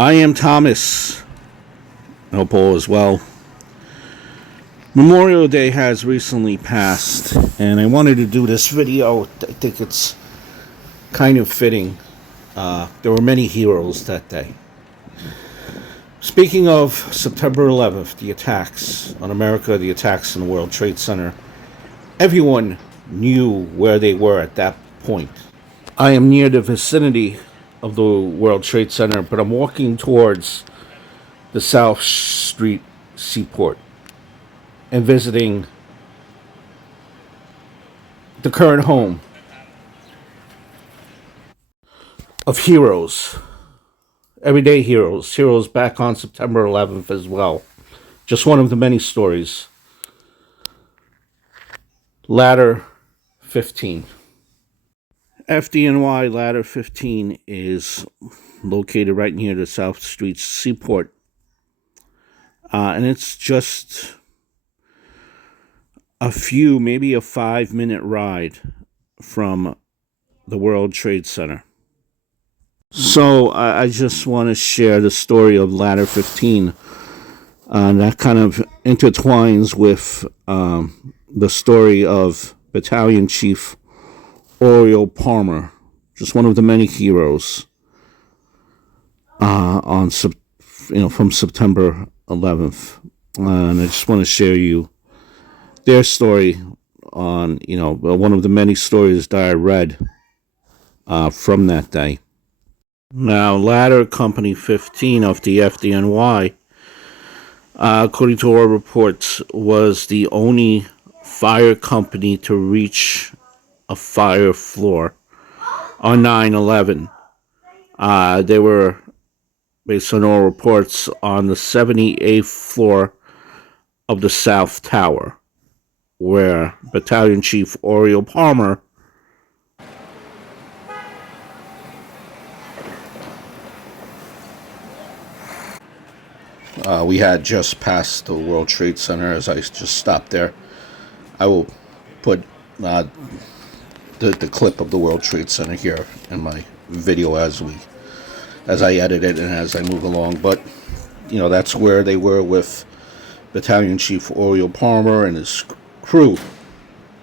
I am Thomas. I hope all is well. Memorial Day has recently passed, and I wanted to do this video. I think it's kind of fitting. There were many heroes that day. Speaking of September 11th, the attacks on America, the attacks on the World Trade Center, everyone knew where they were at that point. I am near the vicinity of the World Trade Center, but I'm walking towards the South Street Seaport and visiting the current home of heroes, everyday heroes, heroes back on September 11th as well. Just one of the many stories. Ladder 15. FDNY Ladder 15 is located right near the South Street Seaport. And it's just maybe a 5-minute ride from the World Trade Center. So I just want to share the story of Ladder 15. That kind of intertwines with the story of Battalion Chief Oriole Palmer, just one of the many heroes from September 11th. And I just want to share you their story on, one of the many stories that I read from that day. Now, Ladder Company 15 of the FDNY, according to our reports, was the only fire company to reach a fire floor on 9/11. They were, based on all reports, on the 78th floor of the South Tower, where Battalion Chief Oriole Palmer we had just passed the World Trade Center. As I just stopped there, I will put the clip of the World Trade Center here in my video as I edit it and as I move along. But that's where they were with Battalion Chief Oriole Palmer and his crew.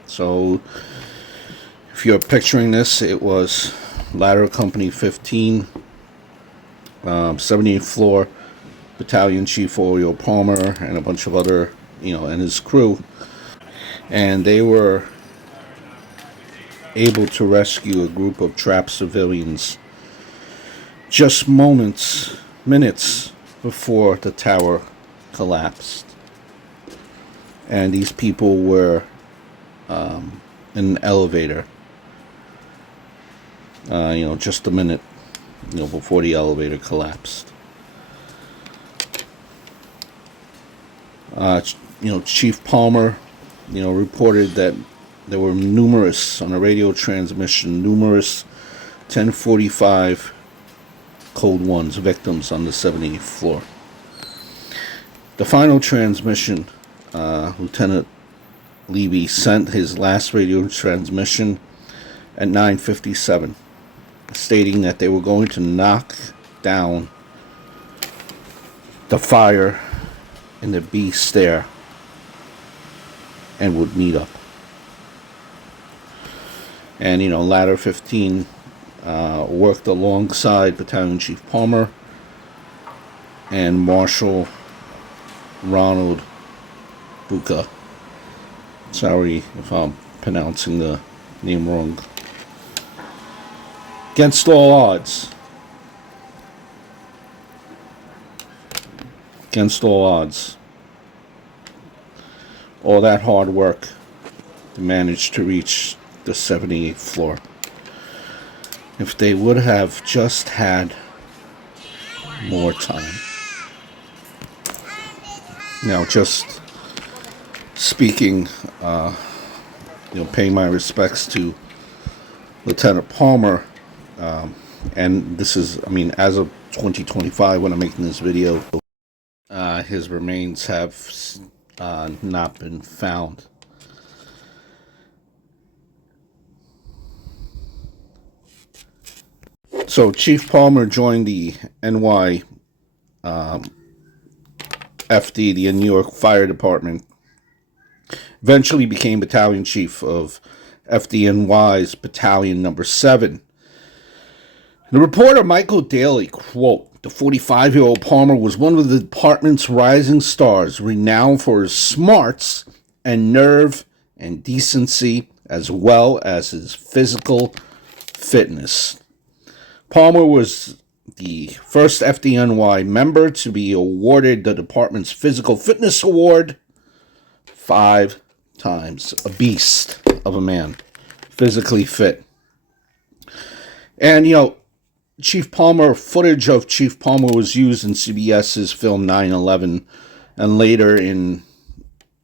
So if you're picturing this, it was Ladder Company 15, 78th floor, Battalion Chief Oriole Palmer and a bunch of other, and his crew. And they were able to rescue a group of trapped civilians just minutes before the tower collapsed. And these people were in an elevator, just a minute, before the elevator collapsed. Chief Palmer, reported that there were numerous 1045 Code 1s victims on the 78th floor. The final transmission, Lieutenant Levy sent his last radio transmission at 9:57, stating that they were going to knock down the fire in the B stair and would meet up. And Ladder 15 worked alongside Battalion Chief Palmer and Marshal Ronald Bucca. Sorry if I'm pronouncing the name wrong. Against all odds. All that hard work to manage to reach the 78th floor. If they would have just had more time. Now, just speaking, paying my respects to Lieutenant Palmer, and this is, as of 2025 when I'm making this video, his remains have not been found. So Chief Palmer joined the NY FD, the New York Fire Department, eventually became battalion chief of FDNY's Battalion Number 7. The reporter Michael Daly, quote, "The 45-year-old Palmer was one of the department's rising stars, renowned for his smarts and nerve and decency, as well as his physical fitness." Palmer was the first FDNY member to be awarded the department's Physical Fitness Award 5 times. A beast of a man, physically fit. And, footage of Chief Palmer was used in CBS's film 9/11 and later in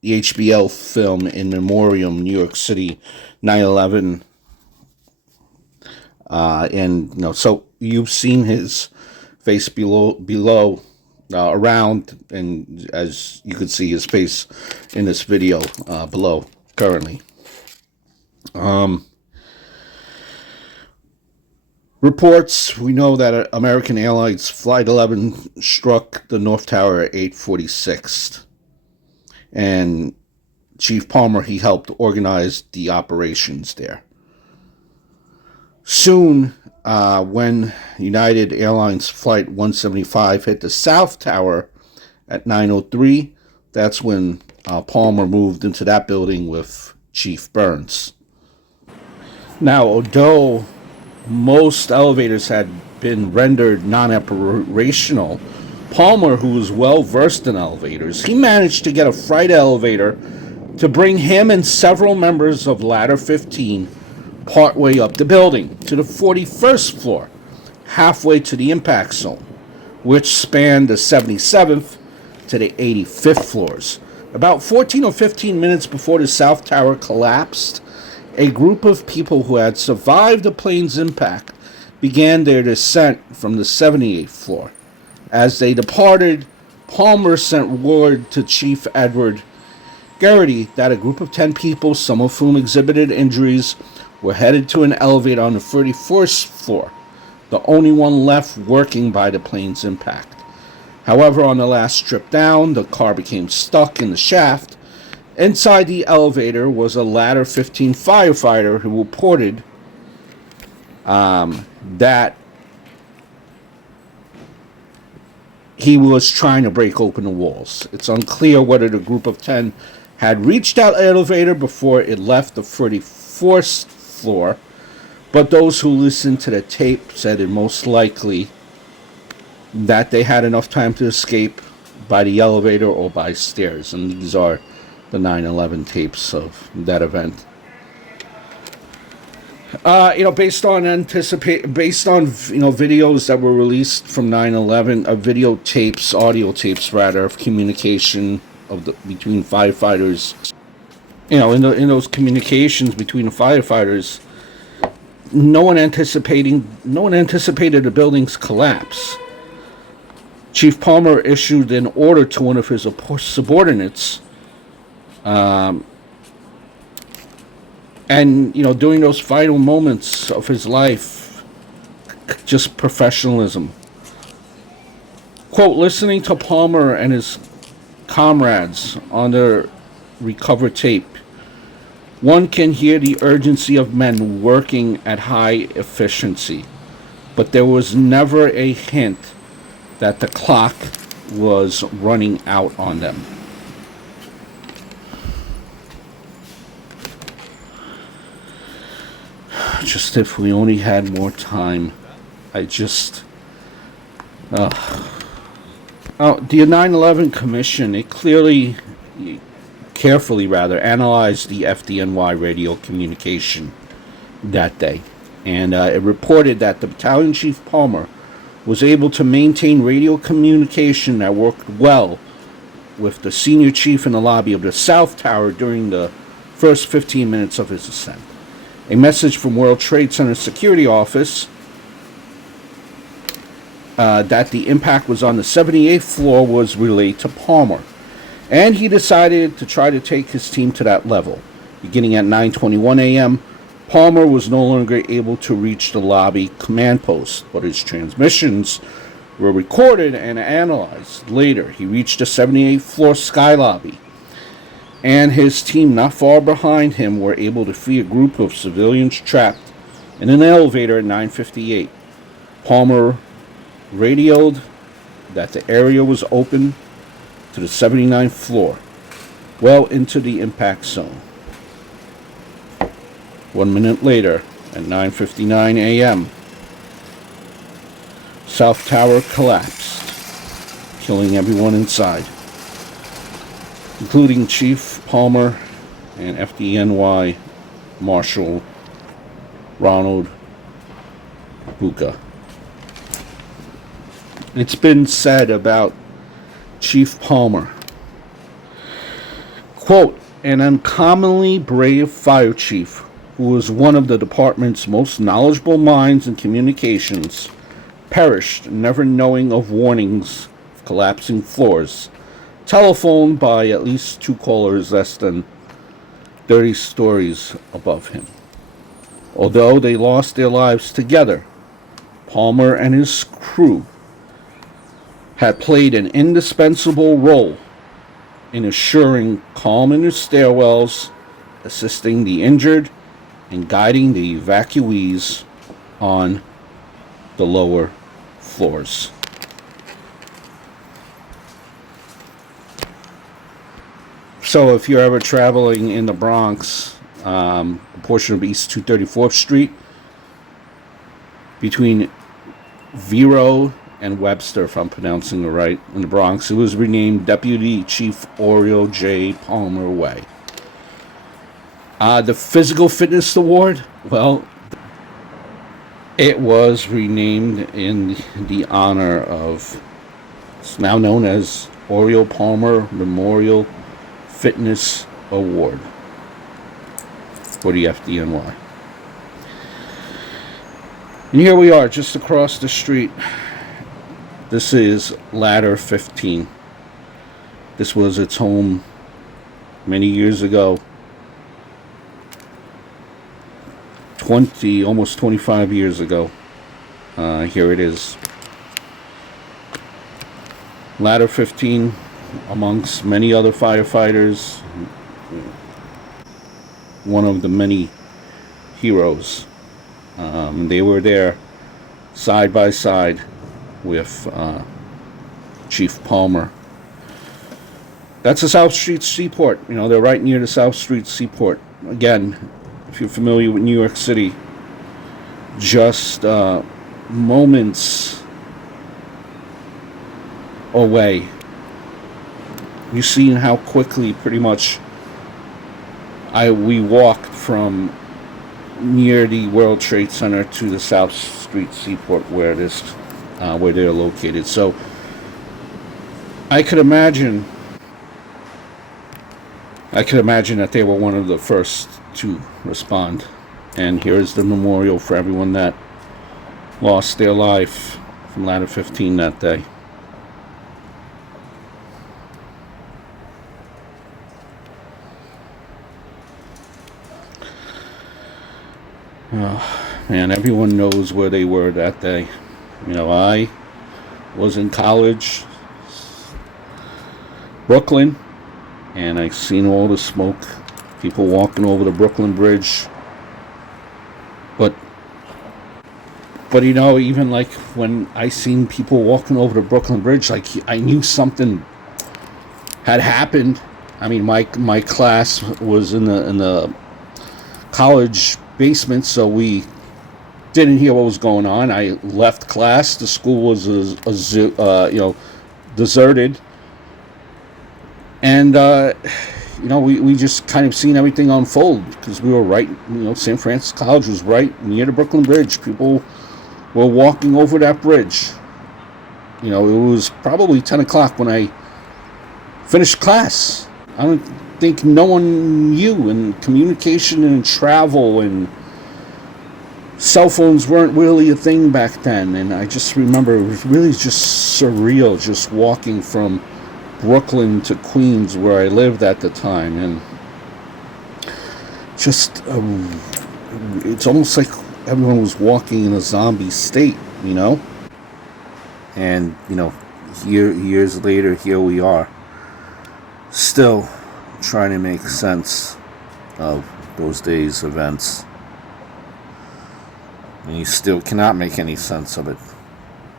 the HBO film In Memoriam, New York City, 9/11. So you've seen his face below, around, and as you can see his face in this video below currently. Reports, we know that American Airlines Flight 11 struck the North Tower at 8:46. And Chief Palmer, he helped organize the operations there. Soon, when United Airlines Flight 175 hit the South Tower at 9:03, that's when Palmer moved into that building with Chief Burns. Now, although most elevators had been rendered non-operational, Palmer, who was well-versed in elevators, he managed to get a freight elevator to bring him and several members of Ladder 15 partway up the building to the 41st floor, halfway to the impact zone, which spanned the 77th to the 85th floors. About 14 or 15 minutes before the South Tower collapsed, a group of people who had survived the plane's impact began their descent from the 78th floor. As they departed, Palmer sent word to Chief Edward Garrity that a group of 10 people, some of whom exhibited injuries, were headed to an elevator on the 31st floor, the only one left working by the plane's impact. However, on the last trip down, the car became stuck in the shaft. Inside the elevator was a Ladder 15 firefighter who reported that he was trying to break open the walls. It's unclear whether the group of 10 had reached that elevator before it left the 34th floor, but those who listened to the tape said it most likely that they had enough time to escape by the elevator or by stairs, and these are the 9/11 tapes of that event. Based on videos that were released from 9/11, audio tapes rather, of communication between firefighters. In those communications between the firefighters, no one anticipated the building's collapse. Chief Palmer issued an order to one of his subordinates. During those final moments of his life, just professionalism. Quote, listening to Palmer and his comrades on their recovered tape, one can hear the urgency of men working at high efficiency, but there was never a hint that the clock was running out on them. Just if we only had more time. The 9/11 Commission, it carefully analyzed the FDNY radio communication that day. And it reported that the Battalion Chief Palmer was able to maintain radio communication that worked well with the senior chief in the lobby of the South Tower during the first 15 minutes of his ascent. A message from World Trade Center security office that the impact was on the 78th floor was relayed to Palmer, and he decided to try to take his team to that level. Beginning at 9:21 a.m., Palmer was no longer able to reach the lobby command post, but his transmissions were recorded and analyzed. Later, he reached the 78th floor sky lobby, and his team not far behind him were able to free a group of civilians trapped in an elevator at 9:58. Palmer radioed that the area was open to the 79th floor, well into the impact zone. 1 minute later, at 9:59 a.m., South Tower collapsed, killing everyone inside, including Chief Palmer and FDNY Marshal Ronald Bucca. It's been said about Chief Palmer, quote, an uncommonly brave fire chief who was one of the department's most knowledgeable minds in communications, perished never knowing of warnings of collapsing floors, telephoned by at least 2 callers less than 30 stories above him. Although they lost their lives together, Palmer and his crew had played an indispensable role in assuring calm in the stairwells, assisting the injured, and guiding the evacuees on the lower floors. So if you're ever traveling in the Bronx, a portion of East 234th Street, between Vero and Webster, if I'm pronouncing it right, in the Bronx, it was renamed Deputy Chief Oriel J. Palmer Way. The Physical Fitness Award, well, it was renamed in the honor of, it's now known as Oriel Palmer Memorial Fitness Award for the FDNY. And here we are, just across the street. This is Ladder 15. This was its home many years ago. Almost 25 years ago. Here it is. Ladder 15, amongst many other firefighters, one of the many heroes. They were there side by side with Chief Palmer. That's the South Street Seaport. You know, they're right near the South Street Seaport. Again, if you're familiar with New York City, just moments away. You've seen how quickly, pretty much, we walked from near the World Trade Center to the South Street Seaport, where they're located. So I could imagine that they were one of the first to respond. And here's the memorial for everyone that lost their life from Ladder 15 that day. Oh, man, everyone knows where they were that day. You know, I was in college, Brooklyn, and I seen all the smoke, people walking over the Brooklyn Bridge. But you know, even like when I seen people walking over the Brooklyn Bridge, like I knew something had happened. I mean, my class was in the college basement, so we didn't hear what was going on. I left class. The school was deserted, and we just kind of seen everything unfold because we were right. St. Francis College was right near the Brooklyn Bridge. People were walking over that bridge. It was probably 10 o'clock when I finished class. I don't think no one knew, and communication and travel and cell phones weren't really a thing back then. And I just remember it was really just surreal, just walking from Brooklyn to Queens, where I lived at the time, and just it's almost like everyone was walking in a zombie state. And, years later, here we are, still trying to make sense of those days' events. And you still cannot make any sense of it.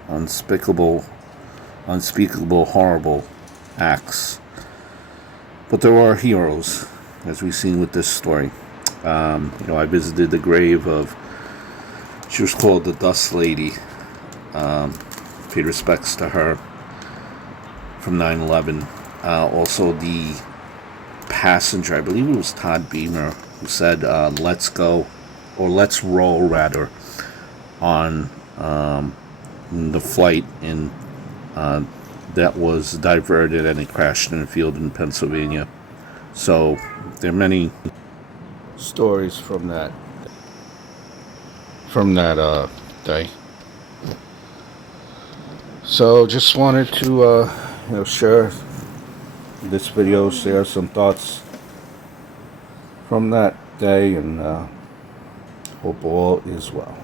Unspeakable, horrible acts. But there are heroes, as we've seen with this story. I visited the grave of, she was called the Dust Lady. Paid respects to her from 9/11. Also, the passenger, I believe it was Todd Beamer, who said, let's go, or let's roll, rather, on the flight that was diverted, and it crashed in a field in Pennsylvania. So there are many stories from that day. So just wanted to share this video, share some thoughts from that day, and hope all is well.